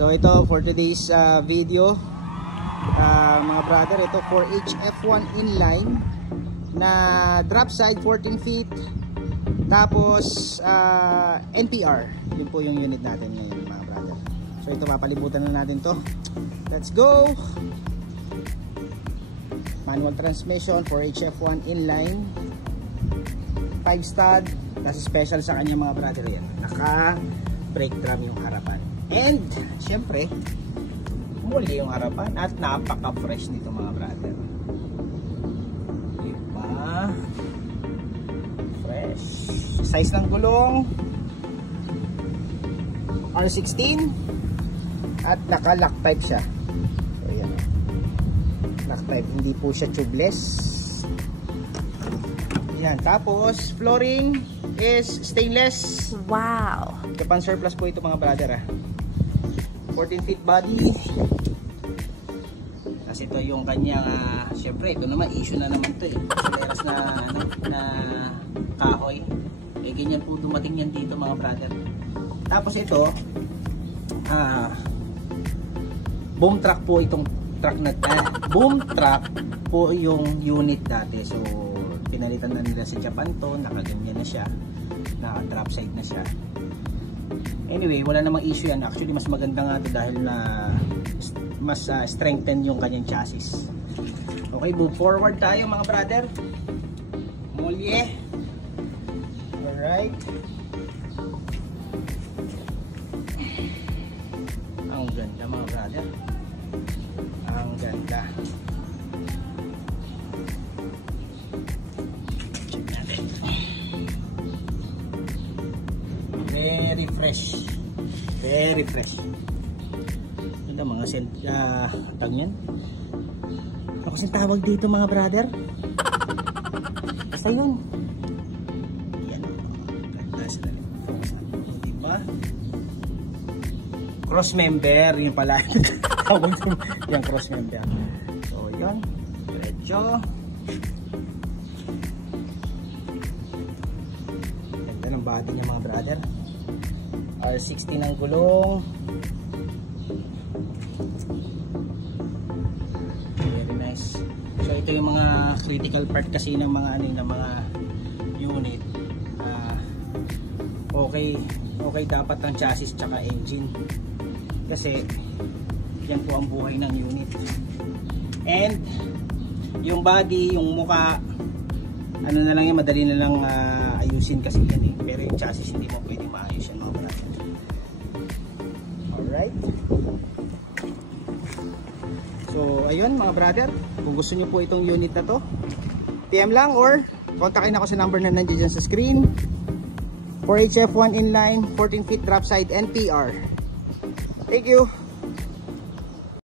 So ito for today's video, mga brother, ito 4H F1 inline na drop side 14 feet, tapos NPR. Yun po yung unit natin ngayon mga brother. So ito, papalibutan na natin to. Let's go. Manual transmission 4H F1 inline, 5 stud, kasi special sa kanya mga brother yan. Naka brake drum yung harapan. And syempre muli yung harapan at napaka fresh nito mga brother. Diba? Fresh. Size ng gulong R16 at naka lock type siya. So yan, lock type, hindi po siya tubeless. Yan, tapos flooring is stainless. Wow. Japan surplus po ito mga brother 14 feet body. Kasi ito yung kanyang syempre ito naman issue na naman to Soleras na kahoy. Ganyan po dumating yan dito mga brother. Tapos ito boom truck po itong truck na boom truck po yung unit dati. So pinalitan na nila sa Japan to, nakaganyan na siya, naka drop side na siya. Anyway, wala namang issue yan. Actually mas maganda nga ito dahil na mas strengthen yung kanyang chassis. Okay, move forward tayo mga brother. Molye. Alright. Ang ganda mga brother. Ang ganda. Check natin. Very fresh. Very fresh. Ito mga tag yan. Ako kasing tawag dito mga brother. Basta yun. Yan. Ganda sila. Diba? Cross member. Yung pala. Yung cross member. So yun. Diretso. Ganda ng body niya mga brother. R16 ang gulong. Very nice. So ito yung mga critical part kasi ng mga ng mga unit. Okay dapat ang chassis tsaka engine. Kasi yan po ang buhay ng unit. And yung body, yung muka, ano na lang yan, madali na lang ayusin kasi yan pero yung chassis hindi mo pwedeng maayos yan mga brother. Alright. So ayun mga brother, kung gusto nyo po itong unit na to, PM lang or kontakin ako sa number na nandiyan dyan sa screen. 4H F1 inline, 14 feet drop side NPR. Thank you.